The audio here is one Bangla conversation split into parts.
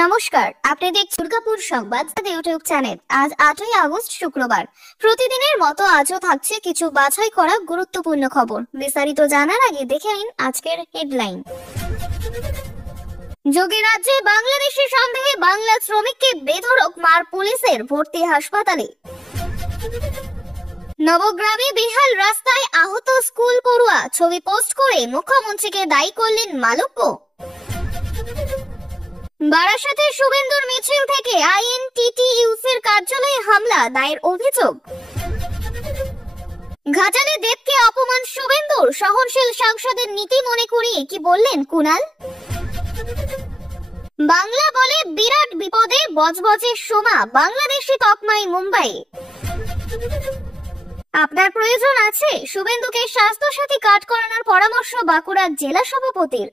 নমস্কার, আপনি দেখছেন দুর্গাপুর সংবাদ ইউটিউব চ্যানেল। আজ 8ই আগস্ট শুক্রবার। প্রতিদিনের মতো আজও থাকছে কিছু বাছাই করা গুরুত্বপূর্ণ খবর। বিস্তারিত জানার আগে দেখে নিন আজকের হেডলাইন। যোগীরাজ্যে বাংলাদেশি সন্দেহে বাংলা শ্রমিককে বেধড়ক মার পুলিশের, ভর্তি হাসপাতালে। নবগ্রামে বেহাল রাস্তায় আহত স্কুল পড়ুয়া, ছবি পোস্ট করে মুখ্যমন্ত্রীকে দায়ী করলেন মালব্য। বারাসাতে শুভেন্দুর মিছিল থেকে আইএনটিটিইউসির কার্যালয়ে হামলা, দায়ের অভিযোগ। ঘাটালে দেবকে অপমান শুভেন্দুর, সহনশীল সাংসদের নীতি মনে করিয়ে কি বললেন কুণাল। বাংলা বলে বিরাট বিপদে বজবজের সোমা, বাংলাদেশি তকমাই মুম্বাই। আপনার প্রয়োজন আছে? শুভেন্দুকে স্বাস্থ্যসাথী কার্ড করানোর পরামর্শ বাঁকুড়া জেলা সভাপতির।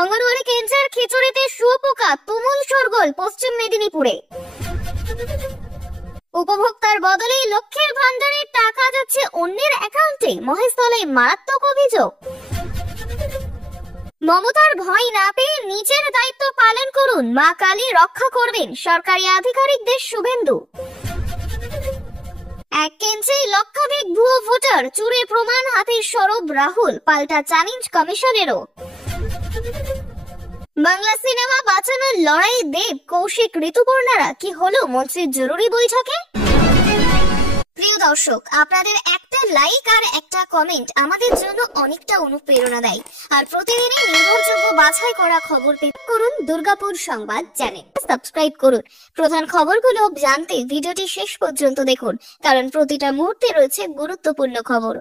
অঙ্গনওয়াড়ি কেন্দ্রের খিচুড়িতে শুয়োপোকা, তুমুল শোরগোল পশ্চিম মেদিনীপুরে। উপভোক্তার বদলে লক্ষ্যের ভান্ডারের টাকা যাচ্ছে অন্যের অ্যাকাউন্টে, মহেশতলে মারাত্মক অভিযোগ। মমতার ভয় না পেয়ে নিজের দায়িত্ব পালন করুন, মা কালী রক্ষা করবেন, সরকারি আধিকারিকদের শুভেন্দু। এক কেন্দ্রেই লক্ষাধিক ভুয়ো ভোটার, চুরির প্রমাণ হাতে সরব রাহুল, পাল্টা চ্যালেঞ্জ কমিশনেরও। বাংলা সিনেমা বাঁচানোর লড়াই দেব, কৌশিক, ঋতুপর্ণারা, কি হলো মন্ত্রীর জরুরি বৈঠকে? প্রিয় দর্শক, আপনাদের একটা লাইক আর একটা কমেন্ট আমাদের জন্য অনেকটা অনুপ্রেরণা দেয়। আর প্রতিদিনই নির্ভরযোগ্য বাছাই করা খবর পেতে করুন দুর্গাপুর সংবাদ চ্যানেল, সাবস্ক্রাইব করুন। প্রধান খবরগুলো জানতে ভিডিওটি শেষ পর্যন্ত দেখুন, কারণ প্রতিটা মুহূর্তে রয়েছে গুরুত্বপূর্ণ খবর।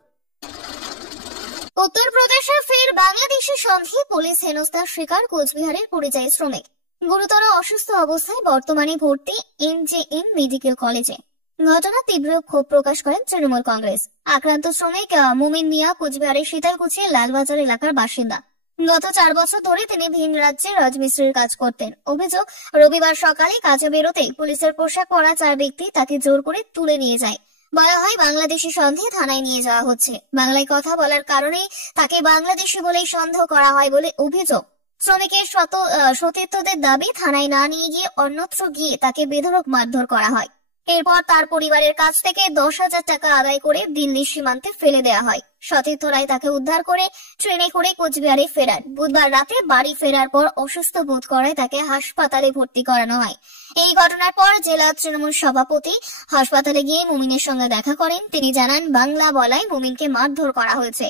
উত্তরপ্রদেশে ফের বাংলাদেশি সন্দেহে পুলিশ হেনস্থার শিকার কোচবিহারের পরিযায়ী শ্রমিক। গুরুতর অসুস্থ অবস্থায় বর্তমানে ভর্তি এমজেএম মেডিকেল কলেজে। ঘটনা তীব্র ক্ষোভ প্রকাশ করেন তৃণমূল কংগ্রেস। আক্রান্ত শ্রমিক মুমিন মিয়া কোচবিহারের শীতলকুচির লালবাজার এলাকার বাসিন্দা। গত 4 বছর ধরে তিনি ভিন রাজ্যে রাজমিস্ত্রির কাজ করতেন। অভিযোগ, রবিবার সকালে কাজে বেরোতেই পুলিশের পোশাক পরা 4 ব্যক্তি তাকে জোর করে তুলে নিয়ে যায়। বলা হয় বাংলাদেশি সন্দেহে থানায় নিয়ে যাওয়া হচ্ছে। বাংলায় কথা বলার কারণেই তাকে বাংলাদেশি বলেই সন্দেহ করা হয় বলে অভিযোগ। শ্রমিকের সতীর্থদের দাবি, থানায় না নিয়ে গিয়ে অন্যত্র গিয়ে তাকে বেধড়ক মারধর করা হয়। এরপর তার পরিবারের কাছ থেকে 10,000 টাকা আদায় করে দিল্লির সীমান্তে ফেলে দেওয়া হয়। সতীর্থরাই তাকে উদ্ধার করে ট্রেনে করে কোচবিহারে ফেরান। বুধবার রাতে বাড়ি ফেরার পর অসুস্থ বোধ করায় তাকে হাসপাতালে ভর্তি করানো হয়। এই ঘটনার পর জেলা তৃণমূল সভাপতি হাসপাতালে গিয়ে মুমিনের সঙ্গে দেখা করেন। তিনি জানান, বাংলা বলায় মুমিনকে মারধর করা হয়েছে।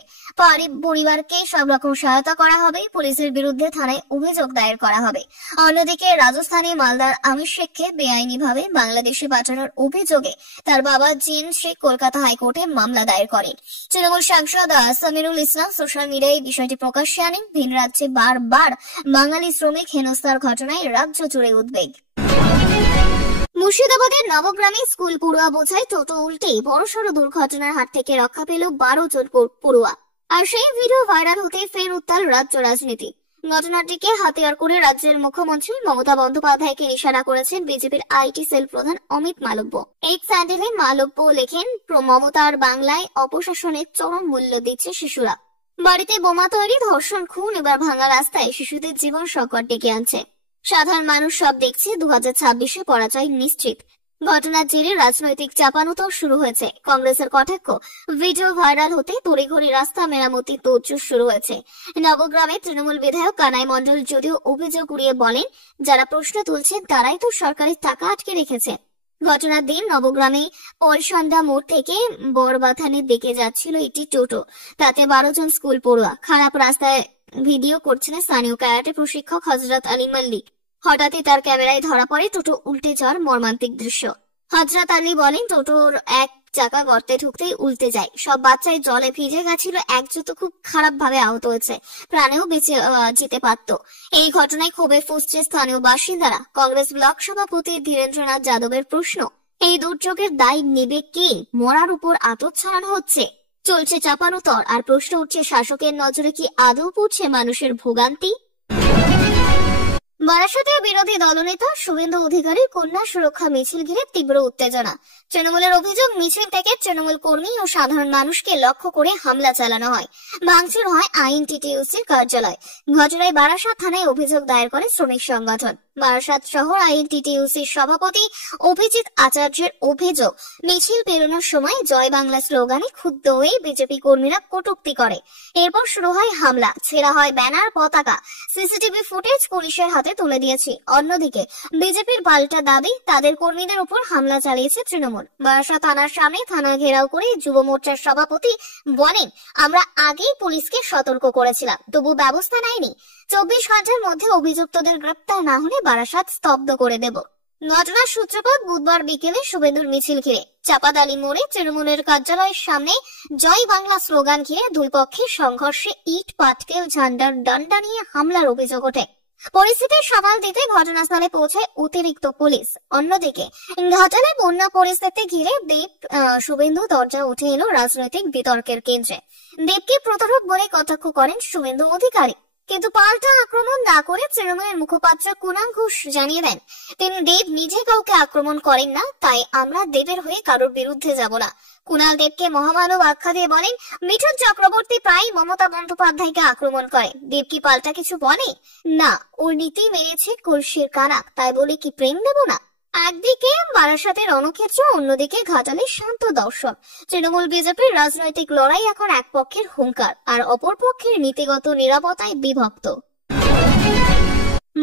পরিবারকে সব রকম সহায়তা করা হবে। পুলিশের বিরুদ্ধে থানায় অভিযোগ দায়ের করা হবে। অন্যদিকে রাজস্থানে মালদার আমির শেখকে বেআইনিভাবে বাংলাদেশে পাঠানোর অভিযোগে তার বাবা জিন শেখ কলকাতা হাইকোর্টে মামলা দায়ের করেন। তৃণমূল সাংসদ সামিরুল ইসলাম সোশ্যাল মিডিয়ায় বিষয়টি প্রকাশ্যে আনেন। ভিন রাজ্যে বারবার বাঙালি শ্রমিক হেনস্থার ঘটনায় রাজ্য জুড়ে উদ্বেগ। মুর্শিদাবাদের নবগ্রামে স্কুল পড়ুয়া বোঝায় টোটো উল্টে বড়সড় দুর্ঘটনার হাত থেকে রক্ষা পেল 12 জন পড়ুয়া। আর সেই ভিডিও ভাইরাল হতে ফের উত্তাল রাজ্য রাজনীতি। ঘটনাটিকে হাতিয়ার করে রাজ্যের মুখ্যমন্ত্রী মমতা বন্দ্যোপাধ্যায়কে নিশানা করেছেন বিজেপির আইটি সেল প্রধান অমিত মালব্য। এক স্যান্ডেলে মালব্য লেখেন, মমতার বাংলায় অপশাসনের চরম মূল্য দিচ্ছে শিশুরা। বাড়িতে বোমা তৈরি, ধর্ষণ, খুন, এবার ভাঙা রাস্তায় শিশুদের জীবন সংকট ডেকে আনছে। সাধারণ মানুষ সব দেখছে 2026-এ পরাজয় নিশ্চিত। ঘটনার জেরে রাজনৈতিক চাপানুতর শুরু হয়েছে। কংগ্রেসের কটাক্ষ, ভিডিও ভাইরাল হতে তড়িঘড়ি রাস্তা মেরামতি তোড়জোড় শুরু হয়েছে। নবগ্রামে তৃণমূল বিধায়ক কানাই মণ্ডল যদিও অভিযোগ উড়িয়ে বলেন, যারা প্রশ্ন তুলছেন তারাই তো সরকারের টাকা আটকে রেখেছে। ঘটনার দিন নবগ্রামে পরিসন্ধ্যা মোড় থেকে বড়বাথানের দিকে যাচ্ছিল একটি টোটো। তাতে 12 জন স্কুল পড়ুয়া। খারাপ রাস্তায় ভিডিও করছিলেন স্থানীয় ক্যারাটে প্রশিক্ষক হযরত আলী মল্লিক। হঠাৎই তার ক্যামেরায় ধরা পড়ে টোটো উল্টে যাওয়ার মর্মান্তিক দৃশ্য। হযরত আলী বলেন, টোটোর এক চাকা গর্তে ঢুকতেই উল্টে যায়। সব বাচ্চাই জলে ভিজে গেছিল। একজন তো খুব খারাপ ভাবে আহত হয়েছে, প্রাণেও বেঁচে যেতে পারত। এই ঘটনায় ক্ষোভে ফুঁসছে স্থানীয় বাসিন্দারা। কংগ্রেস ব্লক সভাপতি ধীরেন্দ্রনাথ যাদবের প্রশ্ন, এই দুর্যোগের দায় নেবে কে? মরার উপর আতর ছড়ানো হচ্ছে। চলছে চাপানুতর। আর প্রশ্ন উঠছে, শাসকের নজরে কি আদৌ পড়ছে মানুষের ভোগান্তি? বারাসাতে বিরোধী দলনেতা শুভেন্দু অধিকারীর কন্যা সুরক্ষা মিছিল ঘিরে তীব্র উত্তেজনা। তৃণমূলের অভিযোগ, মিছিল থেকে তৃণমূল কর্মী ও সাধারণ মানুষকে লক্ষ্য করে হামলা চালানো হয়, ভাঙচুর হয় আইএনটিটিইউসির কার্যালয়। ঘটনায় বারাসাত থানায় অভিযোগ দায়ের করে শ্রমিক সংগঠন। বারাসাত শহর আইএনটিটিইউসির সভাপতি অভিজিৎ আচার্যের অভিযোগ, মিছিল বেরোনোর সময় জয় বাংলা স্লোগানে ক্ষুব্ধ হয়ে বিজেপি কর্মীরা কটূক্তি করে। এরপর শুরু হয় হামলা, ছেঁড়া হয় ব্যানার, পতাকা। সিসিটিভি ফুটেজ পুলিশের হাতে তুলে দিয়েছি। অন্যদিকে বিজেপির পাল্টা দাবি, তাদের কর্মীদের উপর হামলা চালিয়েছে তৃণমূল। বারাসাত থানার সামনে থানা ঘেরাও করে যুব মোর্চার সভাপতি বলেন, আমরা আগেই পুলিশকে সতর্ক করেছিলাম, তবু ব্যবস্থা নেয়নি। 24 ঘন্টার মধ্যে অভিযুক্তদের গ্রেপ্তার না হলে বারাসাত স্তব্ধ করে দেব। ঘটনার সূত্রপাত বুধবার বিকেলে শুভেন্দুর মিছিল ঘিরে। চাপাদালি মোড়ে তৃণমূলের কার্যালয়ের সামনে জয় বাংলা স্লোগান ঘিরে দুই পক্ষের সংঘর্ষে ইট, পাটকেল, ঝান্ডার ডান্ডা নিয়ে হামলার অভিযোগ ওঠে। পরিস্থিতি সামাল দিতে ঘটনাস্থলে পৌঁছায় অতিরিক্ত পুলিশ। অন্যদিকে ঘটনায় বন্যা পরিস্থিতি ঘিরে দেব শুভেন্দু দরজা উঠে এলো রাজনৈতিক বিতর্কের কেন্দ্রে। দেবকে প্রতারক বলে কটাক্ষ করেন শুভেন্দু অধিকারী, কিন্তু পাল্টা আক্রমণ না করে তৃণমূলের মুখপাত্র কুণাল ঘোষ জানিয়ে দেন, তিনি দেব নিজে কাউকে আক্রমণ করেন না, তাই আমরা দেবের হয়ে কারোর বিরুদ্ধে যাব না। কুণাল দেবকে মহামানব আখ্যা দিয়ে বলেন, মিঠুন চক্রবর্তী প্রায় মমতা বন্দ্যোপাধ্যায়কে আক্রমণ করে, দেব কি পাল্টা কিছু বলে? না, ওর নীতি মেরেছে কলসির কানাক, তাই বলে কি প্রেম দেব না? একদিকে বারাসাতের রণক্ষেত্র, অন্যদিকে ঘাটালের শান্ত দর্শন। তৃণমূল বিজেপির রাজনৈতিক লড়াই এখন এক পক্ষের হুঙ্কার আর অপর পক্ষের নীতিগত নিরাপত্তায় বিভক্ত।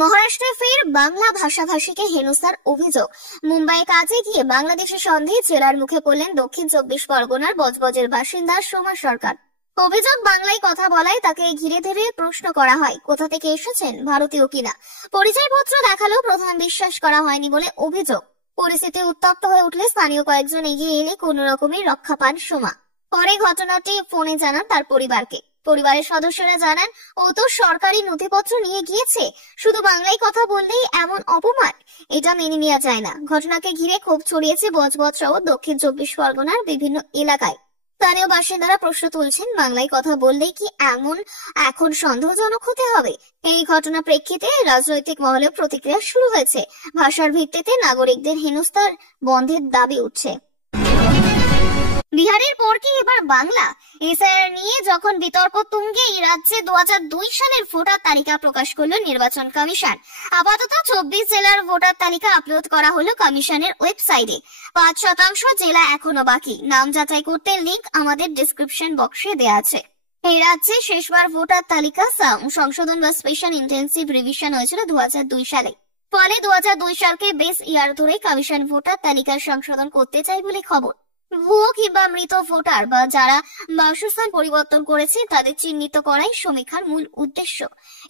মহারাষ্ট্রে ফের বাংলা ভাষাভাষীকে হেনস্থার অভিযোগ। মুম্বাই কাজে গিয়ে বাংলাদেশের সন্দেহে জেলার মুখে পড়লেন দক্ষিণ 24 পরগনার বজবজের বাসিন্দা সোমা সরকার। অভিযোগ, বাংলায় কথা বলায় তাকে ঘিরে ধরে প্রশ্ন করা হয়, কোথা থেকে এসেছেন, ভারতীয় কিনা। পরিচয়পত্র দেখালেও প্রথম বিশ্বাস করা হয়নি বলে অভিযোগ। পরিস্থিতি উত্তপ্ত হয়ে উঠলে স্থানীয় কয়েকজন এগিয়ে এলে কোন রকমের রক্ষা পান সোমা। পরে ঘটনাটি ফোনে জানান তার পরিবারকে। পরিবারের সদস্যরা জানান, ও তো সরকারি নথিপত্র নিয়ে গিয়েছে, শুধু বাংলায় কথা বললেই এমন অপমান, এটা মেনে নেওয়া যায় না। ঘটনাকে ঘিরে ক্ষোভ ছড়িয়েছে বজবজ সহ দক্ষিণ 24 পরগনার বিভিন্ন এলাকায়। স্থানীয় বাসিন্দারা প্রশ্ন তুলছেন, বাংলায় কথা বললেই কি এখন সন্দেহজনক হতে হবে? এই ঘটনা প্রেক্ষিতে রাজনৈতিক মহলে প্রতিক্রিয়া শুরু হয়েছে। ভাষার ভিত্তিতে নাগরিকদের হেনস্থার বন্ধের দাবি উঠছে। বিহারের পর কি এবার বাংলা? এসআইআর নিয়ে যখন বিতর্ক তুঙ্গে, এই রাজ্যে 2002 সালের ভোটার তালিকা প্রকাশ করল নির্বাচন কমিশন। আপাতত 24 জেলার ভোটার তালিকা আপলোড করা হলো কমিশনের ওয়েবসাইটে। 5% জেলা এখনো বাকি। নাম যাচাই করতে লিংক আমাদের ডেসক্রিপশন বক্সে দেওয়া আছে। এই রাজ্যে শেষবার ভোটার তালিকা সংশোধন বা স্পেশাল ইন্টেন্সিভ রিভিশন হয়েছিল 2002 সালে। ফলে 2002 সালকে বেস ইয়ার ধরে কমিশন ভোটার তালিকার সংশোধন করতে চায় বলে খবর। ভুয়ো কিংবা মৃত ভোটার বা যারা বাসস্থান পরিবর্তন করেছে তাদের চিহ্নিত করাই সমীক্ষার মূল উদ্দেশ্য।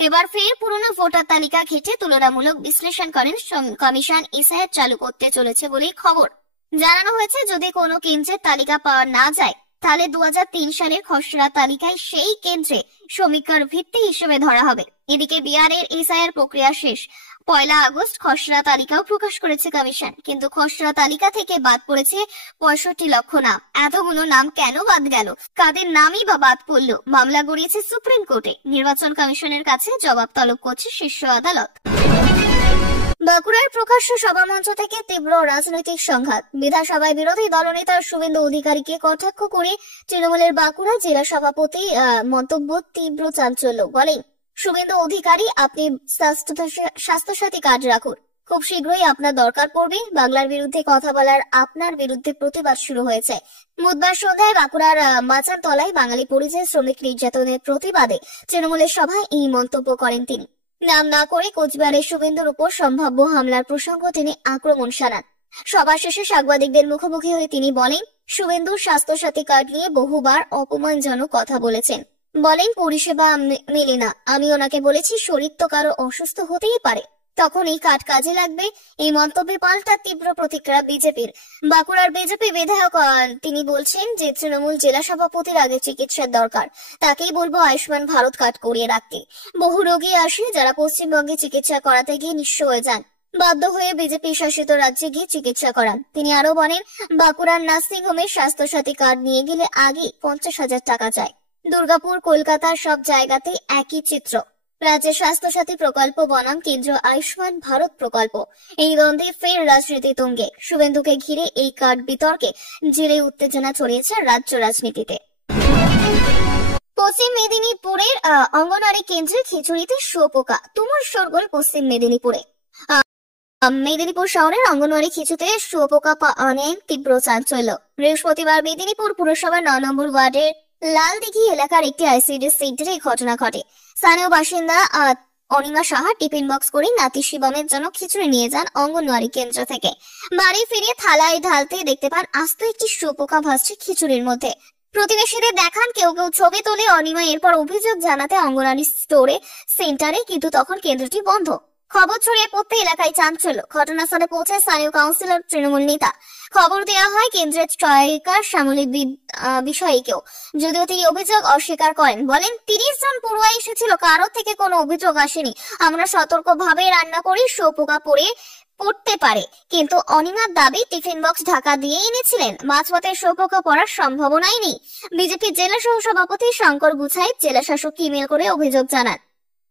এবার ফের পুরনো ভোটার তালিকা ঘেঁটে তুলনামূলক বিশ্লেষণ করেন কমিশন। এসআইআর চালু করতে চলেছে বলেই খবর। জানানো হয়েছে, যদি কোনো কেন্দ্রের তালিকা পাওয়া না যায়, তাহলে 2003 সালের খসড়া তালিকায় সেই কেন্দ্রে সমীক্ষার ভিত্তি হিসেবে ধরা হবে। এদিকে বিহারের এসআইআর প্রক্রিয়া শেষ। 1 আগস্ট খসড়া তালিকাও প্রকাশ করেছে কমিশন, কিন্তু খসড়া তালিকা থেকে বাদ পড়েছে 65 লক্ষ নাম। এতগুলো নাম কেন বাদ গেল, কাদের নামই বা বাদ পড়লো? মামলা গড়িয়েছে সুপ্রিম কোর্টে। নির্বাচন কমিশনের কাছে জবাব তলব করছে শীর্ষ আদালত। বাঁকুড়ার প্রকাশ্য সভামঞ্চ থেকে তীব্র রাজনৈতিক সংঘাত। বিধানসভায় বিরোধী দলনেতা শুভেন্দু অধিকারীকে কটাক্ষ করে তৃণমূলের বাঁকুড়া জেলা সভাপতি মন্তব্য তীব্র চাঞ্চল্য। বলেন, শুভেন্দু অধিকারী, আপনি স্বাস্থ্যসাথী কার্ড রাখুন, খুব শীঘ্রই আপনার দরকার পড়বে। বাংলার বিরুদ্ধে কথা বলার আপনার বিরুদ্ধে প্রতিবাদ শুরু হয়েছে। বুধবার সন্ধ্যায় বাঁকুড়ার মাচানতলায় বাঙালি পরিযায়ী শ্রমিক নির্যাতনের প্রতিবাদে তৃণমূলের সভায় এই মন্তব্য করেন তিনি। নাম না করে কোচবিহারের শুভেন্দুর উপর সম্ভাব্য হামলার প্রসঙ্গ তিনি আক্রমণ সানান। সভা শেষে সাংবাদিকদের মুখোমুখি হয়ে তিনি বলেন, শুভেন্দুর স্বাস্থ্যসাথী কার্ড নিয়ে বহুবার অপমানজনক কথা বলেছেন। বলেন, পরিষেবা মেলে না। আমি ওনাকে বলেছি, শরীর তো কারো অসুস্থ হতেই পারে, তখন এই কার্ড কাজে লাগবে। এই মন্তব্যে পাল্টা তীব্র প্রতিক্রিয়া বিজেপির। বাঁকুড়ার বিজেপি বিধায়ক তিনি বলছেন যে তৃণমূল জেলা সভাপতির আগে চিকিৎসার দরকার, তাকেই বলবো আয়ুষ্মান ভারত কার্ড করিয়ে রাখতে। বহু রোগী আসে যারা পশ্চিমবঙ্গে চিকিৎসা করাতে গিয়ে নিঃস্ব হয়ে যান, বাধ্য হয়ে বিজেপি শাসিত রাজ্যে গিয়ে চিকিৎসা করান। তিনি আরো বলেন, বাঁকুড়ার নার্সিং হোমের স্বাস্থ্যসাথী কার্ড নিয়ে গেলে আগে 50,000 টাকা চায়। দুর্গাপুর, কলকাতার সব জায়গাতে একই চিত্র। রাজ্যের স্বাস্থ্য সাথী প্রকল্প বনাম কেন্দ্রীয় আয়ুষ্মান ভারত প্রকল্প, এই দ্বন্দ্বে ফের রাজনীতি তুঙ্গে। শুভেন্দুকে ঘিরে এই কার্ড বিতর্কে জেরে উত্তেজনা ছড়িয়েছে রাজ্য রাজনীতিতে। পশ্চিম মেদিনীপুরের অঙ্গনওয়াড়ি কেন্দ্রে খিচুড়িতে শুঁয়োপোকা, তুমুল শোরগোল পশ্চিম মেদিনীপুরে। মেদিনীপুর শহরের অঙ্গনওয়াড়ি খিচুড়িতে শুঁয়োপোকা আনে তীব্র চাঞ্চল্য। বৃহস্পতিবার মেদিনীপুর পুরসভার 9 নম্বর ওয়ার্ডের লালদিঘি এলাকার একটি আইসিডি সেন্টারে এই ঘটনা ঘটে। স্থানীয় বাসিন্দা অনিমা সাহা টিফিন বক্স করে নাতি শিবমের জন্য খিচুড়ি নিয়ে যান অঙ্গনওয়াড়ি কেন্দ্র থেকে। বাড়ি ফিরে থালায় ঢালতে দেখতে পান আস্ত একটি শুঁয়োপোকা ভাসছে খিচুড়ির মধ্যে। প্রতিবেশীদের দেখান, কেউ কেউ ছবি তোলে অনিমা। এরপর অভিযোগ জানাতে অঙ্গনওয়াড়ি সেন্টারে, কিন্তু তখন কেন্দ্রটি বন্ধ। খবর ছড়িয়ে পড়তে এলাকায় চাঞ্চল্য। ঘটনাস্থলে পৌঁছে স্থানীয় কাউন্সিলর, তৃণমূল নেতা। খবর দেওয়া হয় কেন্দ্রের সহায়িকা শ্যামলী বিষয়কেও, যদিও তিনি অভিযোগ অস্বীকার করেন। বলেন, 30 জন পড়ুয়া এসেছিল, কারো থেকে কোনো অভিযোগ আসেনি। আমরা সতর্কভাবে রান্না করি, শুঁয়োপোকা পড়তে পারে। কিন্তু অনিমার দাবি টিফিন বক্স ঢাকা দিয়ে এনেছিলেন, মাঝপথে শুঁয়োপোকা পড়ার সম্ভাবনাই নেই। বিজেপি জেলা সহ সভাপতি শঙ্কর গুছাই জেলা শাসককে ইমেল করে অভিযোগ জানান।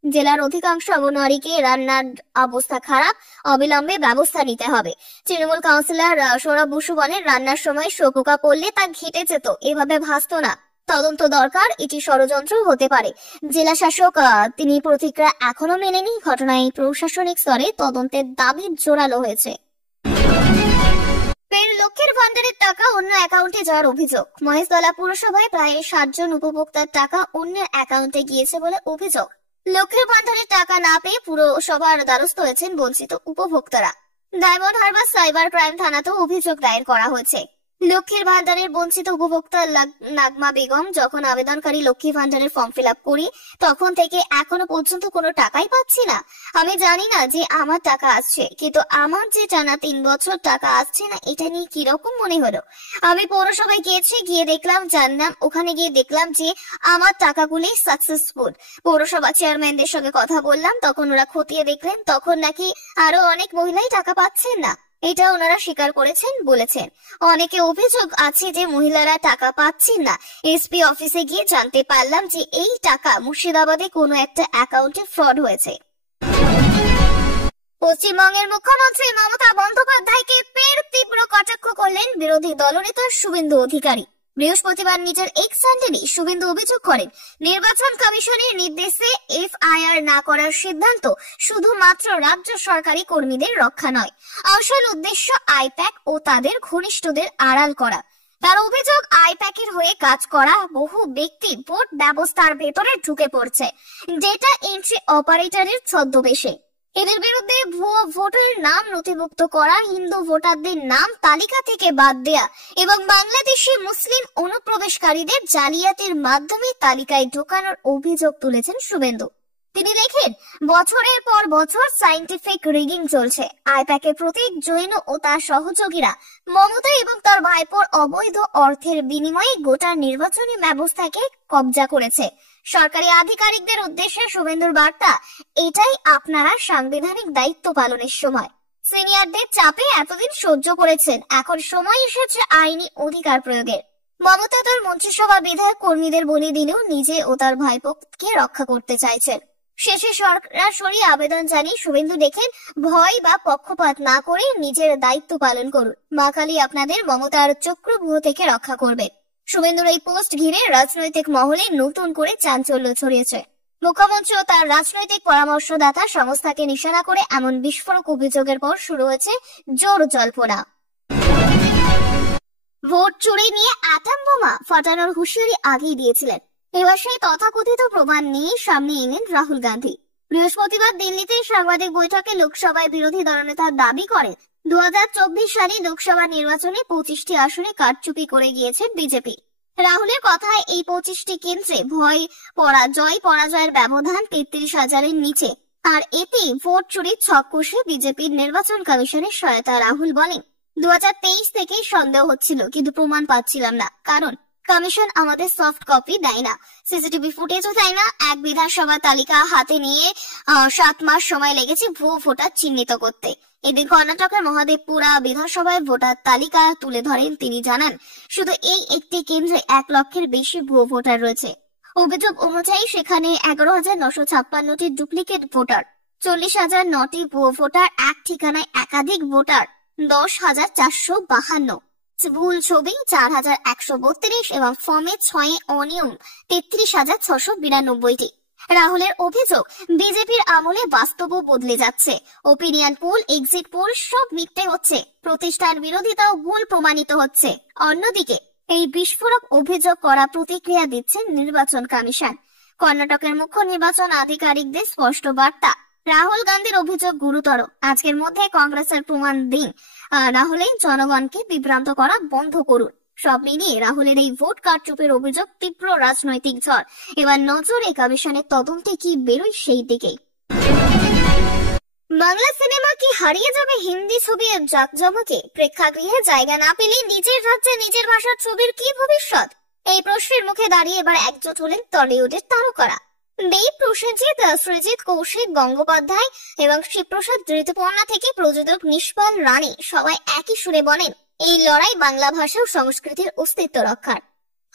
জেলার অধিকাংশ অঙ্গনওয়াড়িকে রান্নার অবস্থা খারাপ, অবিলম্বে ব্যবস্থা নিতে হবে। তৃণমূল কাউন্সিলর সৌরভ বসু বলেন, রান্নার সময় শুঁয়োপোকা পড়লে তা ঘেটে যেত, এভাবে ভাসতো না। তদন্ত দরকার, এটি ষড়যন্ত্র হতে পারে। জেলা শাসক তিনি প্রতিক্রিয়া এখনো মেলেনি। ঘটনায় প্রশাসনিক স্তরে তদন্তের দাবি জোরালো হয়েছে। ফের লক্ষ্মীর ভান্ডারের টাকা অন্য অ্যাকাউন্টে যাওয়ার অভিযোগ। মহেশতলা পুরসভায় প্রায় 60 জন উপভোক্তার টাকা অন্যের অ্যাকাউন্টে গিয়েছে বলে অভিযোগ। লক্ষ্মীর ভান্ডারের টাকা না পেয়ে পুরসভার দ্বারস্থ হয়েছেন বঞ্চিত উপভোক্তারা। ডায়মন্ড হারবার সাইবার ক্রাইম থানাতেও অভিযোগ দায়ের করা হয়েছে। লক্ষ্মীর ভান্ডারের বঞ্চিত উপভোক্তা নাগমা বেগম, যখন আবেদনকারী লক্ষ্মী ভান্ডারের ফর্ম ফিল আপ করি তখন থেকে এখনো পর্যন্ত কোনো টাকাই পাচ্ছি না। আমি জানি না যে আমার টাকা আসছে, কিন্তু আমার যে টানা 3 বছর টাকা আসছে না, এটা নিয়ে কিরকম মনে হলো। আমি পৌরসভায় গিয়েছি, গিয়ে দেখলাম, জানলাম, ওখানে গিয়ে দেখলাম যে আমার টাকাগুলি সাকসেসফুল। পৌরসভা চেয়ারম্যানদের সঙ্গে কথা বললাম, তখন ওরা খতিয়ে দেখলেন, তখন নাকি আরো অনেক মহিলাই টাকা পাচ্ছেন না। এটা ওনারা স্বীকার করেছেন, বলেছেন। অনেকে অভিযোগ আছে যে মহিলারা টাকা পাচ্ছেন না। এসপি অফিসে গিয়ে জানতে পারলাম যে এই টাকা মুর্শিদাবাদে কোনো একটা অ্যাকাউন্টে ফ্রড হয়েছে। পশ্চিমবঙ্গের মুখ্যমন্ত্রী মমতা বন্দ্যোপাধ্যায়কে ফের তীব্র কটাক্ষ করলেন বিরোধী দলনেতা শুভেন্দু অধিকারী। বৃহস্পতিবার নিজের এক্স হ্যান্ডেলে শুভেন্দু অভিযোগ করেন, নির্বাচন কমিশনের নির্দেশে এফআইআর না করার সিদ্ধান্ত শুধুমাত্র রাজ্য সরকারি কর্মীদের রক্ষা নয়, আসল উদ্দেশ্য আইপ্যাক ও তাদের ঘনিষ্ঠদের আড়াল করা। তার অভিযোগ, আইপ্যাকের হয়ে কাজ করা বহু ব্যক্তি ভোট ব্যবস্থার ভেতরে ঢুকে পড়ছে ডেটা এন্ট্রি অপারেটরের ছদ্মবেশে। এদের বিরুদ্ধে ভুয়ো ভোটারের নাম নথিভুক্ত করা, হিন্দু ভোটারদের নাম তালিকা থেকে বাদ দেয়া এবং বাংলাদেশি মুসলিম অনুপ্রবেশকারীদের জালিয়াতির মাধ্যমে তালিকায় ঢোকানোর অভিযোগ তুলেছেন শুভেন্দু। তিনি লেখেন, বছরের পর বছর সাইন্টিফিক রিগিং চলছে। আইপ্যাকের প্রতীক জৈন ও তার সহযোগীরা মমতা এবং তার ভাইপোর অবৈধ অর্থের বিনিময়ে গোটা নির্বাচনী ব্যবস্থাকে কবজা করেছে। সরকারি আধিকারিকদের উদ্দেশ্যে শুভেন্দুর বার্তা, এটাই আপনারা সাংবিধানিক দায়িত্ব পালনের সময়। সিনিয়রদের চাপে এতদিন সহ্য করেছেন, এখন সময় এসেছে আইনি অধিকার প্রয়োগের। মমতা তার মন্ত্রিসভা বিধায়ক কর্মীদের বলে দিলেও নিজে ও তার ভাইপোকে রক্ষা করতে চাইছেন। শেষে সরাসরি আবেদন জানিয়ে শুভেন্দু লেখেন, ভয় বা পক্ষপাত না করে নিজের দায়িত্ব পালন করুন। মা কালী আপনাদের মমতার চক্রব্যূহ থেকে রক্ষা করবে। শুভেন্দুর এই পোস্ট ঘিরে রাজনৈতিক মহলে নতুন করে চাঞ্চল্য ছড়িয়েছে। মুখ্যমন্ত্রী ও তার রাজনৈতিক পরামর্শদাতা সংস্থাকে নিশানা করে এমন বিস্ফোরক অভিযোগের পর শুরু হয়েছে জোর জল্পনা। ভোট চুরি নিয়ে অ্যাটম বোমা ফাটানোর হুঁশিয়ারি আগেই দিয়েছিলেন। এবার সেই তথাকথিত প্রমাণ নিয়ে সামনে এলেন রাহুল গান্ধী। বৃহস্পতিবার দিল্লিতে সাংবাদিক বৈঠকে লোকসভায় বিরোধী দলনেতা দাবি করেন, 2024 সালে লোকসভা নির্বাচনে 25টি আসনে কারচুপি করে গিয়েছেন বিজেপি। রাহুলের কথায় এই 25টি কেন্দ্রে পরাজয়ের ব্যবধান 33,000-এর নিচে, আর এতে ভোট চুরির ছক কষে বিজেপির নির্বাচন কমিশনের সহায়তা। রাহুল বলেন, 2023 থেকেই সন্দেহ হচ্ছিল, কিন্তু প্রমাণ পাচ্ছিলাম না, কারণ কমিশন আমাদের সফট কপি দেয় না, সিসিটিভি ফুটেজও দেয় না। এক বিধানসভা তালিকা হাতে নিয়ে 7 মাস সময় লেগেছে ভুয়ো ভোটার চিহ্নিত করতে। এদিন কর্ণাটকের মহাদেবপুরা বিধানসভায় ভোটার তালিকা তুলে ধরেন তিনি। জানান, শুধু এই একটি কেন্দ্রে 1 লক্ষের বেশি ভুয়ো ভোটার রয়েছে। অভিযোগ অনুযায়ী সেখানে 11,956টি ডুপ্লিকেট ভোটার, 40,009টি ভুয়ো ভোটার, এক ঠিকানায় একাধিক ভোটার 10,452, ভুল ছবি 4,132 এবং ফর্মে 6 অনিয়ম 33,692টি। রাহুলের অভিযোগ, বিজেপির আমলে বাস্তবও বদলে যাচ্ছে। ওপিনিয়ন পোল, এক্সিট পোল সব মিথ্যে হচ্ছে, প্রতিষ্ঠান বিরোধিতাও ভুল প্রমাণিত হচ্ছে। অন্যদিকে এই বিস্ফোরক অভিযোগ করা প্রতিক্রিয়া দিচ্ছেন নির্বাচন কমিশন। কর্ণাটকের মুখ্য নির্বাচন আধিকারিকদের স্পষ্ট বার্তা, রাহুল গান্ধীর অভিযোগ গুরুতর, আজকের মধ্যে কংগ্রেসের প্রমাণ দিন, না হলে জনগণকে বিভ্রান্ত করা বন্ধ করুন। সব মিলিয়ে রাহুলের এই ভোট কারচুপির অভিযোগ তীব্র রাজনৈতিক ঝড়। এবার নজরে কমিশনের তদন্তে কি বেরোয় সেই দিকেই। বাংলা সিনেমা কি হারিয়ে যাবে হিন্দি ছবির জাঁকজমকে? প্রেক্ষাগৃহে জায়গা না পেলে নিজের রাজ্যে নিজের ভাষার ছবির কি ভবিষ্যৎ? এই প্রশ্নের মুখে দাঁড়িয়ে এবার একজোট হলেন টলিউডের তারকারা। দেব, প্রসেনজিৎ, সৃজিত, কৌশিক গঙ্গোপাধ্যায় এবং শিবপ্রসাদ ঋতুপর্ণা থেকে প্রযোজক নিষ্পাল রানী সবাই একই সুরে বলেন, এই লড়াই বাংলা ভাষা ও সংস্কৃতির অস্তিত্ব রক্ষার।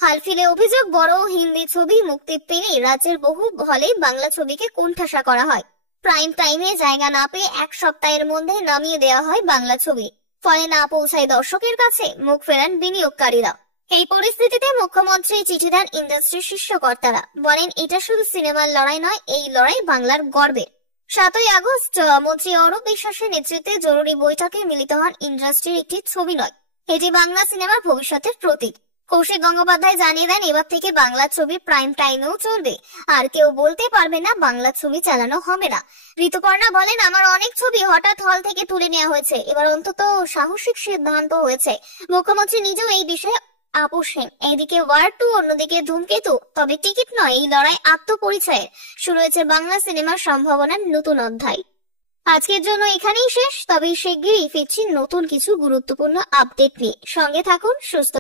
হালফিলে অভিযোগ, বড় হিন্দি ছবি মুক্তি পেলে রাজ্যের বহু হলে বাংলা ছবিকে কোণঠাসা করা হয়। প্রাইম টাইমে জায়গা না পেয়ে 1 সপ্তাহের মধ্যে নামিয়ে দেওয়া হয় বাংলা ছবি, ফলে না পৌঁছায় দর্শকের কাছে, মুখ ফেরান বিনিয়োগকারীরা। এই পরিস্থিতিতে মুখ্যমন্ত্রী চিঠি দেন ইন্ডাস্ট্রির শীর্ষকর্তারা, বলেন এটা শুধু সিনেমার লড়াই নয়, এই লড়াই বাংলার গর্বের। 7ই আগস্ট মন্ত্রী অরূপ বিশ্বাসের নেতৃত্বে জরুরি বৈঠকে মিলিত হন ইন্ডাস্ট্রির একটি ছবি নয়, এটি বাংলা সিনেমার ভবিষ্যতের প্রতীক। কৌশিক গঙ্গোপাধ্যায় জানিয়ে দেন, এবার থেকে বাংলা ছবি প্রাইম টাইমেও চলবে, আর কেউ বলতে পারবে না বাংলা ছবি চালানো হবে না। ঋতুপর্ণা বলেন, আমার অনেক ছবি হঠাৎ হল থেকে তুলে নেওয়া হয়েছে, এবার অন্তত সাহসিক সিদ্ধান্ত হয়েছে। মুখ্যমন্ত্রী নিজেও এই বিষয়ে আপোষহীন। এদিকে ওয়ার 2, অন্যদিকে ধূমকেতু, তবে টিকিট নয়, এই লড়াই আত্মপরিচয়ের। শুরু হয়েছে বাংলা সিনেমার সম্ভাবনার নতুন অধ্যায়। আজকের জন্য এখানেই শেষ, তবে শিগগিরই ফিরছি নতুন কিছু গুরুত্বপূর্ণ আপডেট নিয়ে। সঙ্গে থাকুন, সুস্থ